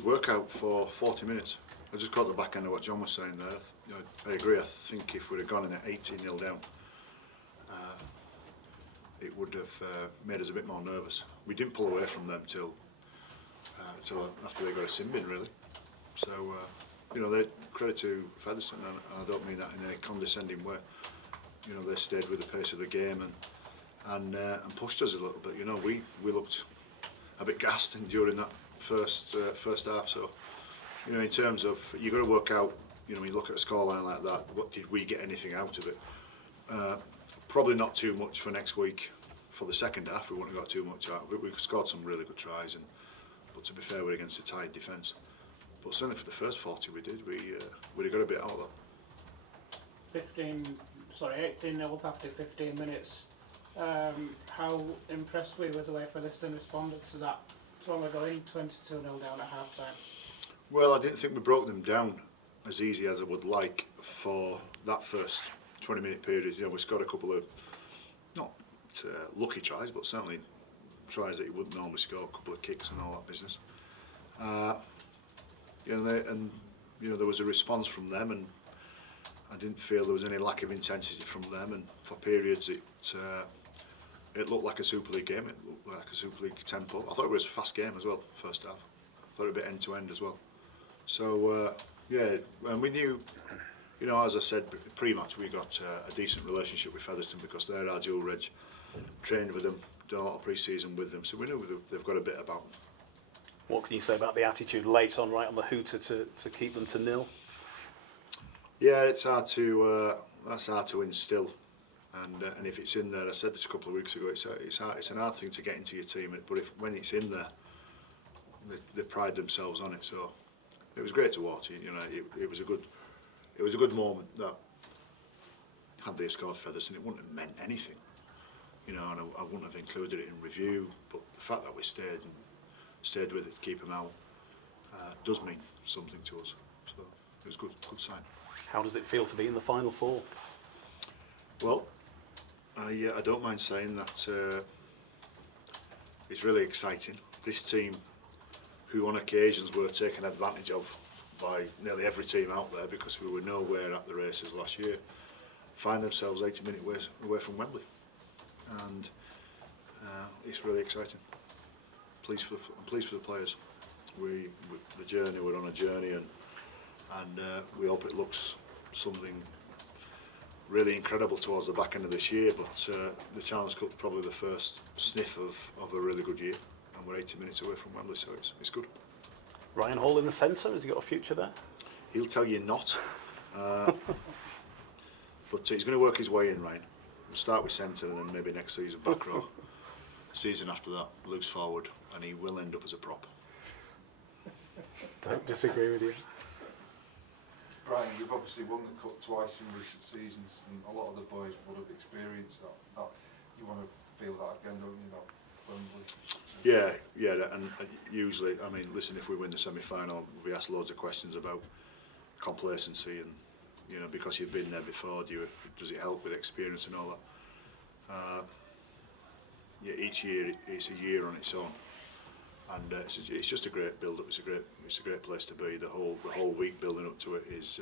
good workout for 40 minutes. I just caught the back end of what John was saying there. I agree. I think if we'd have gone in at 18-0 down, it would have made us a bit more nervous. We didn't pull away from them till after they got a sin bin, really. So, credit to Featherstone, and I don't mean that in a condescending way. They stayed with the pace of the game and pushed us a little bit. We looked a bit gassed during that first half. So, in terms of, you've got to work out, when you look at a scoreline like that, what did we get anything out of it? Probably not too much for next week. For the second half, we wouldn't have got too much out of it. We scored some really good tries, but to be fair, we're against a tight defence. But certainly for the first 40 we did, we'd have got a bit out of that. 18-0 up after 15 minutes. How impressed were you with the way Featherstone responded to that? So when we're going 22-0 down at half time. Well, I didn't think we broke them down as easy as I would like for that first 20-minute period. We scored a couple of, not lucky tries, but certainly tries that you wouldn't normally score, a couple of kicks and all that business. There was a response from them, and I didn't feel there was any lack of intensity from them. And for periods, it looked like a Super League game. It looked like a Super League tempo. I thought it was a fast game as well, first half. I thought it was a bit end to end as well. So and we knew, as I said pre-match, we got a decent relationship with Featherstone because they're our dual reg, trained with them, done a lot of pre-season with them, so we know they've got a bit about them. What can you say about the attitude late on, right on the hooter, to keep them to 0? Yeah, it's hard to that's hard to instill, and if it's in there, I said this a couple of weeks ago, it's an hard thing to get into your team, but when it's in there, they pride themselves on it. So it was great to watch. It was a good moment that had they scored Featherstone, it wouldn't have meant anything, and I wouldn't have included it in review. But the fact that we stayed with it to keep them out does mean something to us. So it was good sign. How does it feel to be in the final four? Well, I don't mind saying that it's really exciting. This team, who on occasions were taken advantage of by nearly every team out there because we were nowhere at the races last year, find themselves 80 minutes away from Wembley, and it's really exciting. I'm pleased for the players. We're on a journey, and we hope it looks something really incredible towards the back end of this year. But the Challenge Cup is probably the first sniff of a really good year, and we're 80 minutes away from Wembley, so it's good. Ryan Hall in the centre, has he got a future there? He'll tell you not, but he's going to work his way in, Ryan. We'll start with centre, and then maybe next season back row. Season after that, loose forward, and he will end up as a prop. Don't disagree with you. Brian, you've obviously won the Cup twice in recent seasons, and a lot of the boys would have experienced that. You want to feel that again, don't you? Yeah, and usually, listen, if we win the semi-final, we'll be asked loads of questions about complacency, and because you've been there before, does it help with experience and all that? Each year it's a year on its own, and it's just a great build-up. It's a great place to be. The whole week building up to it is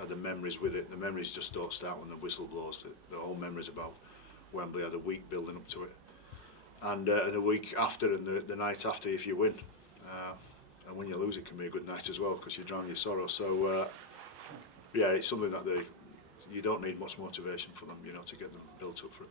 are the memories with it. The memories just don't start when the whistle blows. The whole memories about Wembley are the week building up to it, and the week after and the night after if you win, and when you lose it can be a good night as well because you drown your sorrow. So it's something that you don't need much motivation for them, to get them built up for it.